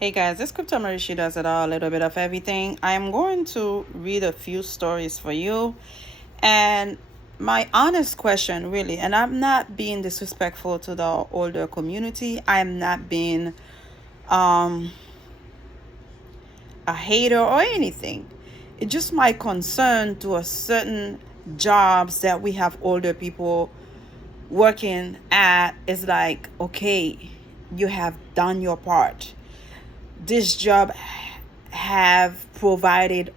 Hey guys, this Crypto Marie, she does it all, a little bit of everything. I'm going to read a few stories for you. And my honest question, really, and I'm not being disrespectful to the older community, I'm not being um, a hater or anything. It's just my concern to a certain jobs that we have older people working at is like, okay, you have done your part. This job have provided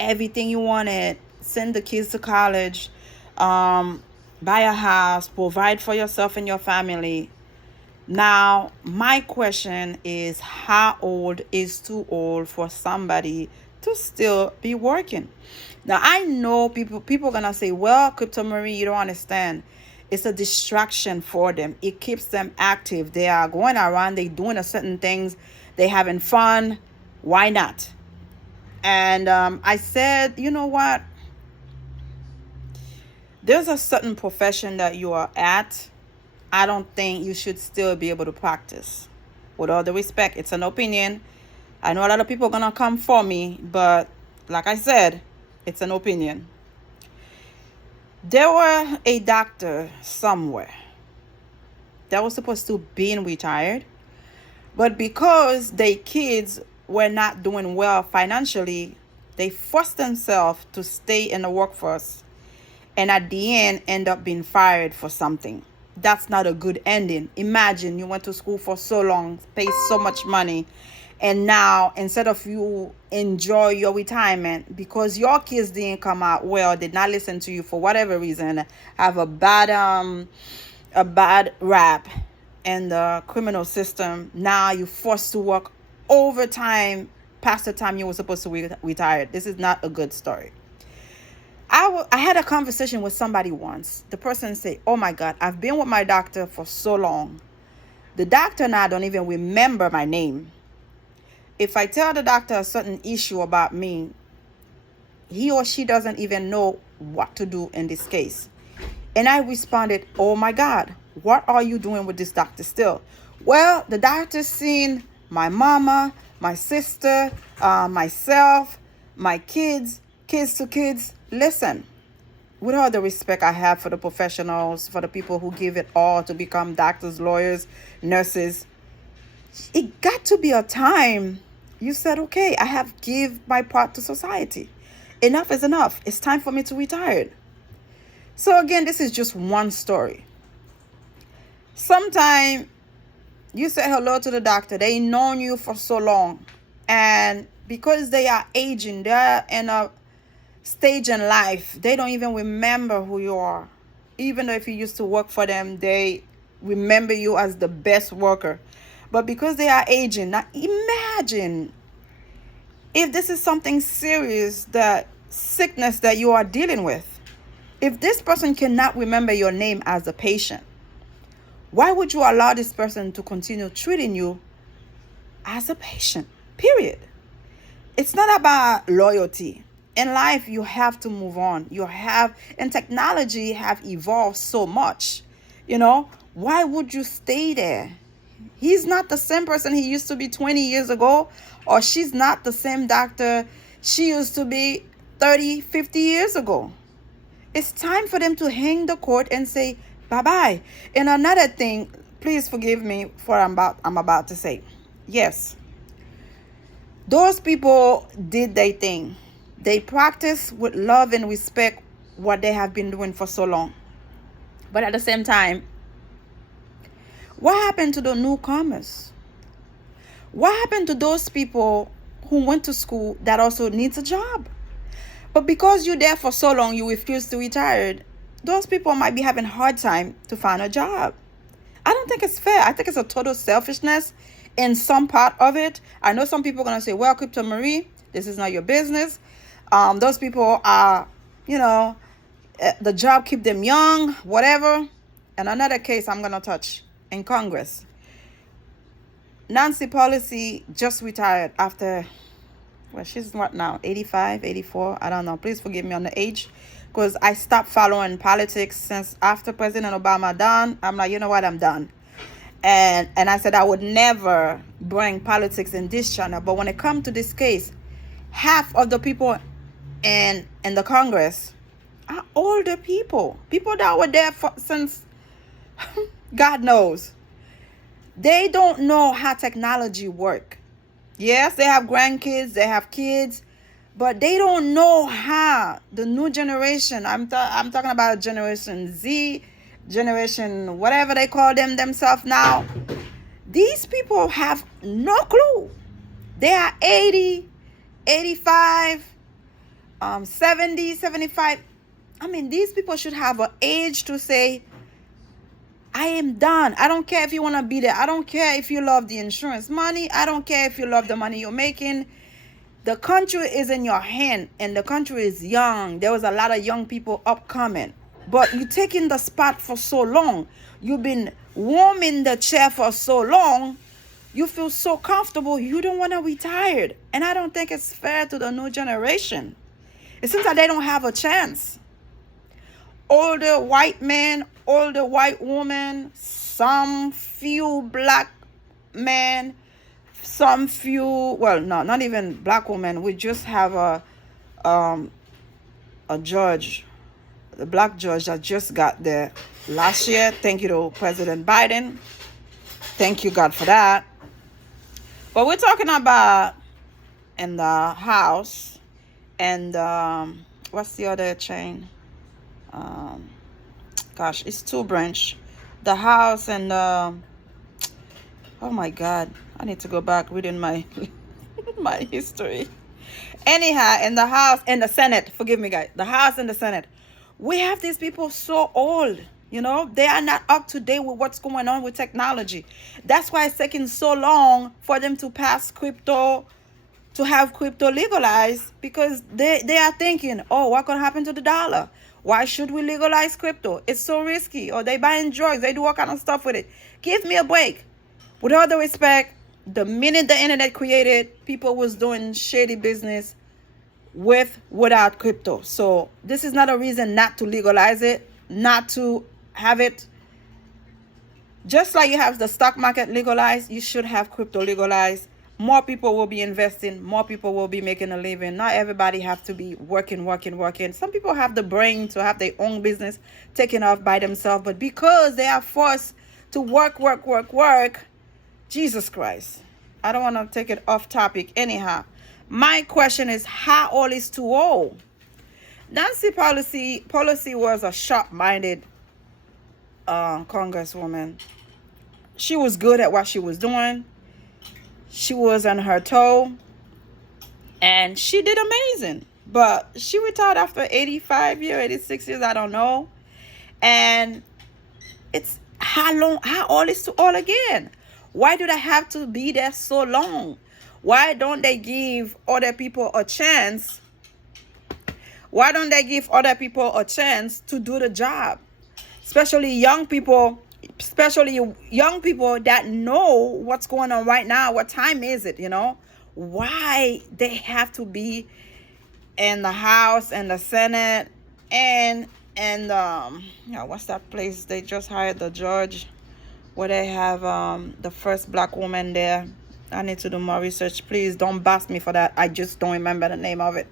everything you wanted, send the kids to college, buy a house, provide for yourself and your family. Now my question is, how old is too old for somebody to still be working? Now I know people are gonna say, well, Crypto Marie, you don't understand. It's a distraction for them. It keeps them active. They are going around, they doing a certain things, they having fun. Why not? And I said, you know what? There's a certain profession that you are at. I don't think you should still be able to practice. With all the respect, it's an opinion. I know a lot of people are going to come for me, but like I said, it's an opinion. There were a doctor somewhere that was supposed to be retired, but because their kids were not doing well financially, they forced themselves to stay in the workforce and at the end end up being fired for something. That's not a good ending. Imagine you went to school for so long, paid so much money, and now instead of you enjoy your retirement because your kids didn't come out well, did not listen to you for whatever reason, have a bad rap in the criminal system, now you're forced to work overtime past the time you were supposed to be retired. This is not a good story. I had a conversation with somebody once. The person said, oh my God, I've been with my doctor for so long. The doctor now don't even remember my name. If I tell the doctor a certain issue about me, he or she doesn't even know what to do in this case. And I responded, oh my God, what are you doing with this doctor still? Well, the doctor's seen my mama, my sister, myself, my kids to kids. Listen, with all the respect I have for the professionals, for the people who give it all to become doctors, lawyers, nurses, it got to be a time you said, okay, I have give my part to society. Enough is enough. It's time for me to retire. So again, this is just one story. Sometimes you say hello to the doctor. They known you for so long. And because they are aging, they're in a stage in life, they don't even remember who you are. Even though if you used to work for them, they remember you as the best worker. But because they are aging, now imagine if this is something serious, that sickness that you are dealing with. If this person cannot remember your name as a patient, why would you allow this person to continue treating you as a patient? Period. It's not about loyalty. In life, you have to move on. And technology have evolved so much. Why would you stay there? He's not the same person he used to be 20 years ago, or she's not the same doctor she used to be 30, 50 years ago. It's time for them to hang the coat and say bye-bye. And another thing, please forgive me for what I'm about to say. Yes, those people did their thing. They practice with love and respect what they have been doing for so long. But at the same time, what happened to the newcomers? What happened to those people who went to school that also needs a job? But because you're there for so long, you refuse to retire, those people might be having a hard time to find a job. I don't think it's fair. I think it's a total selfishness in some part of it. I know some people are going to say, well, Crypto Marie, this is not your business. Those people are, the job keep them young, whatever. And another case I'm going to touch in Congress. Nancy Pelosi just retired after, she's what now, 85, 84? I don't know. Please forgive me on the age, because I stopped following politics since after President Obama done. I'm like, you know what, I'm done. And I said I would never bring politics in this channel. But when it comes to this case, half of the people in the Congress are older people that were there since God knows. They don't know how technology work. Yes, they have grandkids, they have kids, but they don't know how the new generation, I'm talking about Generation Z, generation whatever they call themselves now. These people have no clue. They are 80, 85, 70, 75. I mean, these people should have an age to say, I am done. I don't care if you want to be there. I don't care if you love the insurance money. I don't care if you love the money you're making. The country is in your hand, and the country is young. There was a lot of young people upcoming. But you're taking the spot for so long. You've been warming the chair for so long. You feel so comfortable. You don't want to retire. And I don't think it's fair to the new generation. It seems like they don't have a chance. Older white men, older white woman, some few black men, some few, well, no, not even black women. We just have a judge, the black judge that just got there last year. Thank you to President Biden. Thank you, God, for that. But we're talking about in the House and what's the other chain? Gosh, it's two branch. The House and oh my God, I need to go back reading my my history. Anyhow, in the House and the Senate, forgive me guys, the House and the Senate, we have these people so old, you know, they are not up to date with what's going on with technology. That's why it's taking so long for them to pass crypto, to have crypto legalized, because they are thinking, oh, what could happen to the dollar? Why should we legalize crypto? It's so risky. Or they buying drugs. They do all kind of stuff with it. Give me a break. With all the respect, the minute the internet created, people was doing shady business without crypto. So this is not a reason not to legalize it, not to have it. Just like you have the stock market legalized, you should have crypto legalized. More people will be investing. More people will be making a living. Not everybody have to be working. Some people have the brain to have their own business taken off by themselves. But because they are forced to work, Jesus Christ. I don't want to take it off topic anyhow. My question is, how old is too old? Nancy Pelosi was a sharp-minded congresswoman. She was good at what she was doing. She was on her toe, and she did amazing. But she retired after 85 years, 86 years, I don't know. And it's how old is too old again? Why do they have to be there so long? Why don't they give other people a chance? Why don't they give other people a chance to do the job? Especially young people that know what's going on right now. What time is it, you know? Why they have to be in the House and the Senate and what's that place they just hired, the judge, where they have the first black woman there. I need to do more research. Please don't bash me for that. I just don't remember the name of it.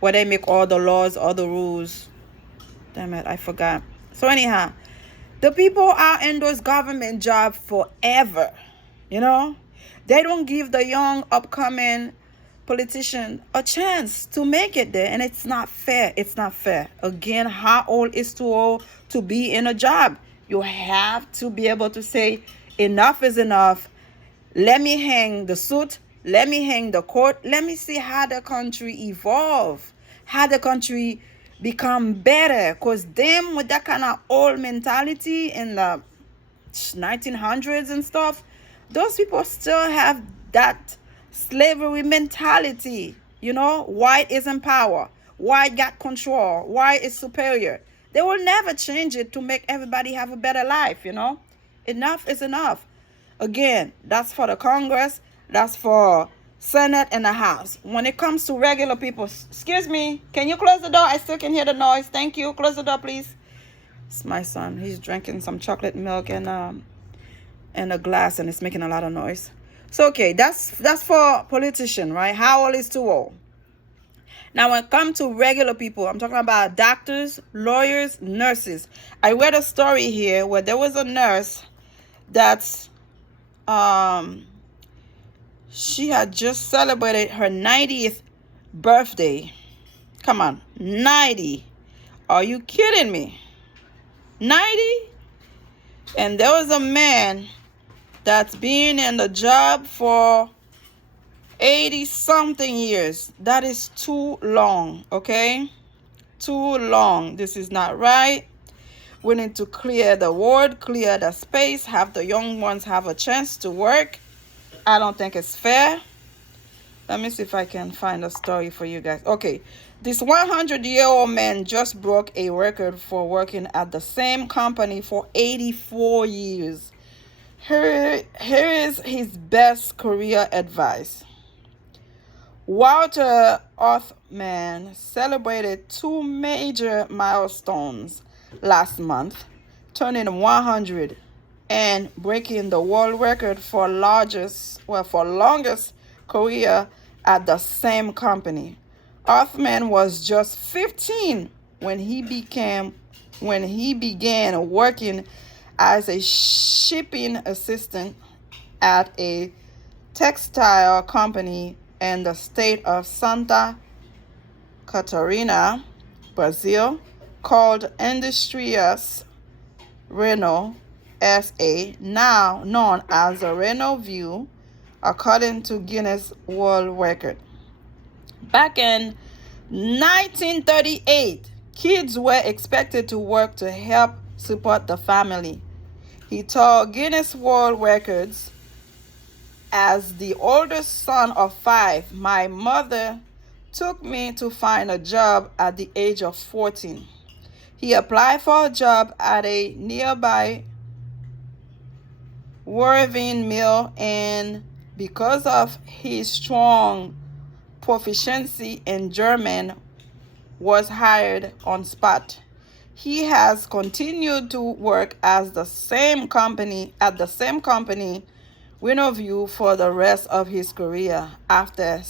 Where they make all the laws, all the rules. Damn it, I forgot. So anyhow, the people are in those government jobs forever, you know. They don't give the young upcoming politician a chance to make it there, and it's not fair. It's not fair. Again, how old is too old to be in a job? You have to be able to say enough is enough. Let me hang the suit. Let me hang the coat. Let me see how the country evolve, how the country become better. Because them with that kind of old mentality in the 1900s and stuff, those people still have that slavery mentality. You know, white is in power. White got control. White is superior. They will never change it to make everybody have a better life, you know. Enough is enough. Again, that's for the Congress. That's for Senate and the House. When it comes to regular people, excuse me, can you close the door? I still can hear the noise. Thank you. Close the door, please. It's my son. He's drinking some chocolate milk, and and a glass, and it's making a lot of noise. So okay, that's for politician, right? How old is too old? Now, when it comes to regular people, I'm talking about doctors, lawyers, nurses. I read a story here where there was a nurse that's she had just celebrated her 90th birthday. Come on, 90. Are you kidding me? 90? And there was a man that's been in the job for 80 something years. That is too long, okay? Too long. This is not right. We need to clear the ward, clear the space, have the young ones have a chance to work. I don't think it's fair. Let me see if I can find a story for you guys. Okay, this 100-year-old man just broke a record for working at the same company for 84 years. Here is his best career advice. Walter Othman celebrated 2 major milestones last month, turning 100 and breaking the world record for longest career at the same company. Othman was just 15 when he began working as a shipping assistant at a textile company in the state of Santa Catarina, Brazil, called Industrias Renault SA, now known as the Renault View, according to Guinness World Record. Back in 1938, kids were expected to work to help support the family. He told Guinness World Records, as the oldest son of 5, my mother took me to find a job at the age of 14. He applied for a job at a nearby weaving mill, and because of his strong proficiency in German, was hired on spot. He has continued to work at the same company, Renault, for the rest of his career. After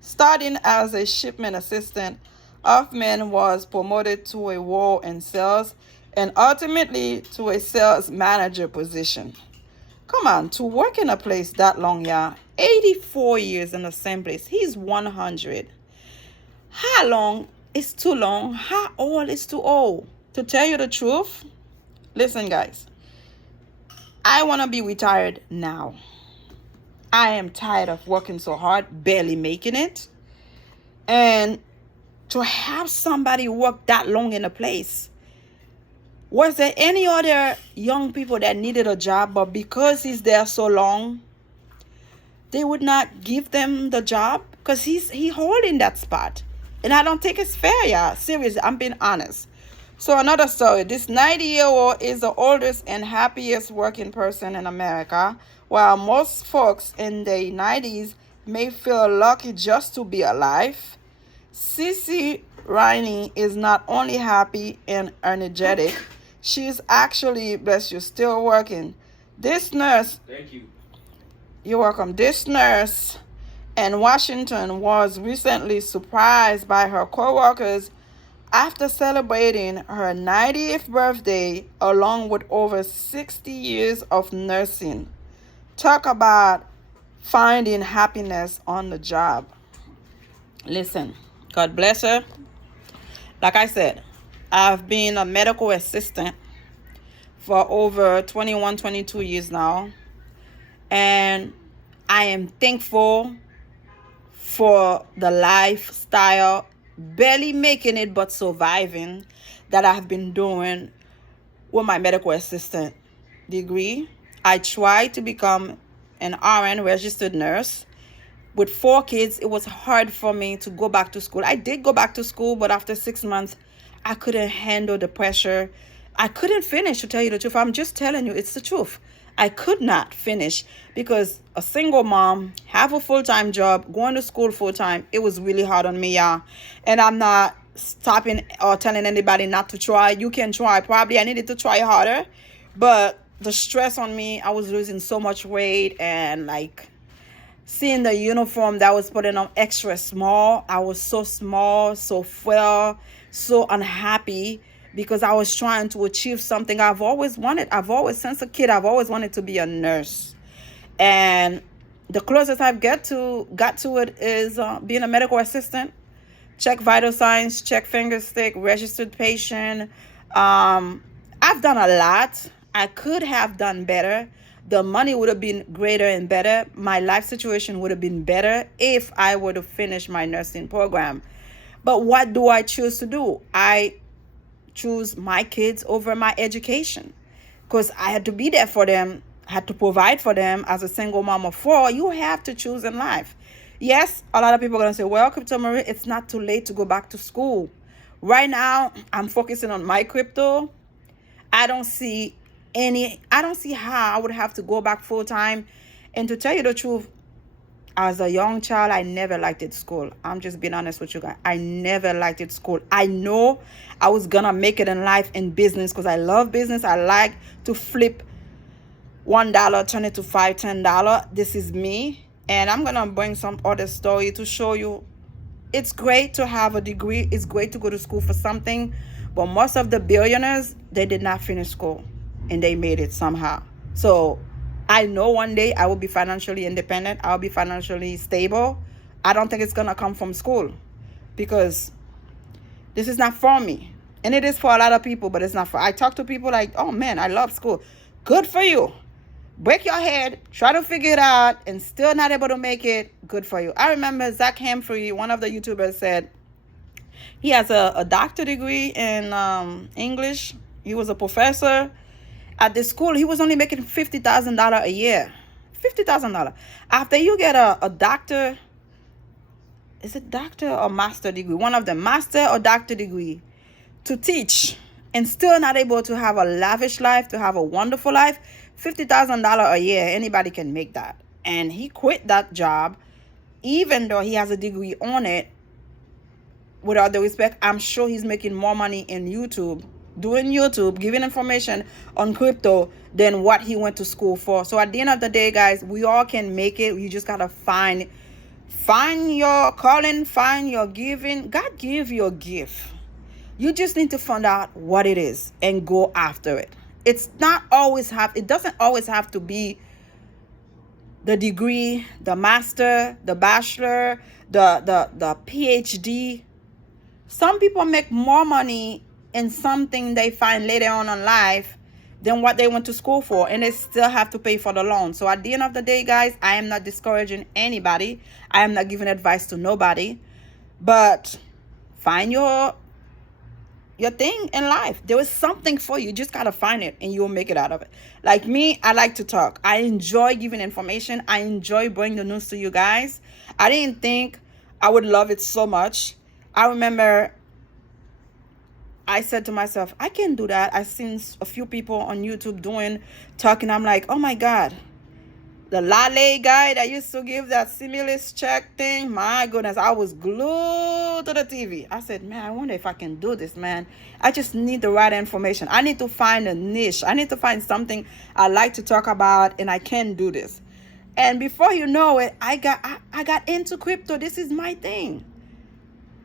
starting as a shipment assistant, Othman was promoted to a role in sales and ultimately to a sales manager position. Come on, to work in a place that long, yeah. 84 years in the same place. He's 100. How long is too long? How old is too old? To tell you the truth, listen, guys. I want to be retired now. I am tired of working so hard, barely making it. And to have somebody work that long in a place. Was there any other young people that needed a job, but because he's there so long, they would not give them the job? Because he holding that spot. And I don't think it's fair, y'all. Seriously, I'm being honest. So another story. This 90-year-old is the oldest and happiest working person in America. While most folks in their 90s may feel lucky just to be alive, Cece Riney is not only happy and energetic, she's actually, bless you, still working. This nurse, thank you. You're welcome. This nurse in Washington was recently surprised by her coworkers after celebrating her 90th birthday along with over 60 years of nursing. Talk about finding happiness on the job. Listen, God bless her. Like I said, I've been a medical assistant for over 21, 22 years now. And I am thankful for the lifestyle, barely making it but surviving, that I've been doing with my medical assistant degree. I tried to become an RN, registered nurse. With 4 kids, it was hard for me to go back to school. I did go back to school, but after 6 months, I couldn't handle the pressure. I couldn't finish, to tell you the truth. I'm just telling you, it's the truth. I could not finish because a single mom, have a full-time job, going to school full-time, it was really hard on me, y'all. And I'm not stopping or telling anybody not to try. You can try. Probably I needed to try harder, but the stress on me. I was losing so much weight, and like seeing the uniform that was putting on extra small. I was so small, so frail, so unhappy because I was trying to achieve something I've always wanted. Since a kid, I've always wanted to be a nurse. And the closest I've got to it is being a medical assistant. Check vital signs, check finger stick, registered patient. I've done a lot. I could have done better. The money would have been greater and better. My life situation would have been better if I would have finished my nursing program. But what do I choose to do? I choose my kids over my education because I had to be there for them, had to provide for them as a single mom of four. You have to choose in life. Yes, a lot of people are going to say, well, Crypto Marie, it's not too late to go back to school. Right now, I'm focusing on my crypto. I don't see how I would have to go back full time. And to tell you the truth, as a young child, I never liked it school. I'm just being honest with you guys. I never liked it school. I know I was gonna make it in life in business because I love business. I like to flip $1, turn it to $5, $10. This is me. And I'm gonna bring some other story to show you it's great to have a degree. It's great to go to school for something. But most of the billionaires, they did not finish school and they made it somehow. So I know one day I will be financially independent. I'll be financially stable. I don't think it's going to come from school because this is not for me. And it is for a lot of people, but it's not for. I talk to people like, oh man, I love school. Good for you. Break your head, try to figure it out, and still not able to make it. Good for you. I remember Zach Humphrey, one of the YouTubers, said he has a doctorate degree in English. He was a professor at the school. He was only making $50,000 a year. $50,000. After you get a doctor, is it doctor or master degree? One of them, master or doctor degree, to teach and still not able to have a lavish life, to have a wonderful life. $50,000 a year, anybody can make that. And he quit that job, even though he has a degree on it. With all the respect, I'm sure he's making more money in YouTube, doing YouTube, giving information on crypto than what he went to school for. So at the end of the day, guys, we all can make it. You just gotta find your calling, find your giving. God give you a gift. You just need to find out what it is and go after it. It doesn't always have to be the degree, the master, the bachelor, the PhD. Some people make more money in something they find later on in life than what they went to school for, and they still have to pay for the loan. So at the end of the day, guys, I am not discouraging anybody. I am not giving advice to nobody, but find your thing in life. There is something for you. You just gotta find it and you'll make it out of it. Like me, I like to talk. I enjoy giving information. I enjoy bringing the news to you guys. I didn't think I would love it so much. I remember I said to myself, I can do that. I've seen a few people on YouTube talking. I'm like, oh my God. The Lale guy that used to give that stimulus check thing, my goodness, I was glued to the TV. I said, man, I wonder if I can do this, man. I just need the right information. I need to find a niche. I need to find something I like to talk about, and I can do this. And before you know it, I got into crypto. This is my thing.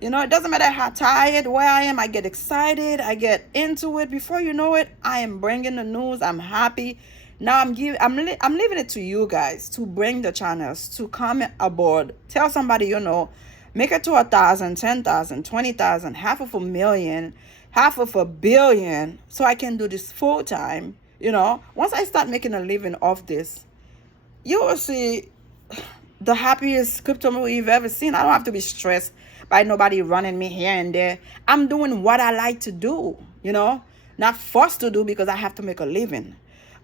You know, it doesn't matter how tired, where I am, I get excited, I get into it. Before you know it, I am bringing the news. I'm happy. Now I'm leaving it to you guys to bring the channels, to come aboard. Tell somebody you know, make it to 1,000, 10,000, 20,000, $500,000, $500 million, so I can do this full time. You know, once I start making a living off this, you will see the happiest Crypto Marie you've ever seen. I don't have to be stressed by nobody running me here and there. I'm doing what I like to do, you know, not forced to do because I have to make a living.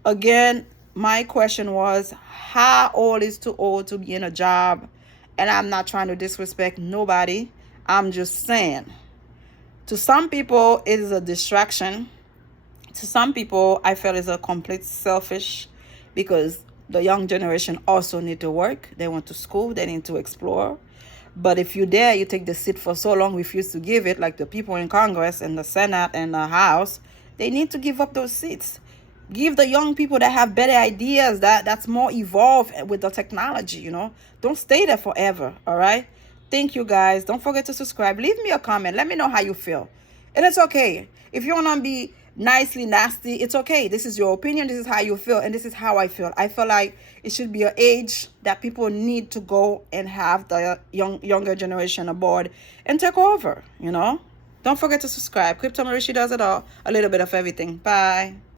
Again, my question was, how old is too old to be in a job? And I'm not trying to disrespect nobody. I'm just saying, to some people, it is a distraction. To some people, I feel it's a complete selfish, because the young generation also need to work. They went to school. They need to explore. But if you take the seat for so long, refuse to give it, like the people in Congress and the Senate and the House, they need to give up those seats. Give the young people that have better ideas, that's more evolved with the technology, you know. Don't stay there forever, all right? Thank you, guys. Don't forget to subscribe. Leave me a comment. Let me know how you feel. And it's okay. If you want to be nicely nasty, it's okay. This is your opinion. This is how you feel. And this is how I feel. I feel like it should be an age that people need to go and have the younger generation aboard and take over, you know. Don't forget to subscribe. Crypto Marishi does it all. A little bit of everything. Bye.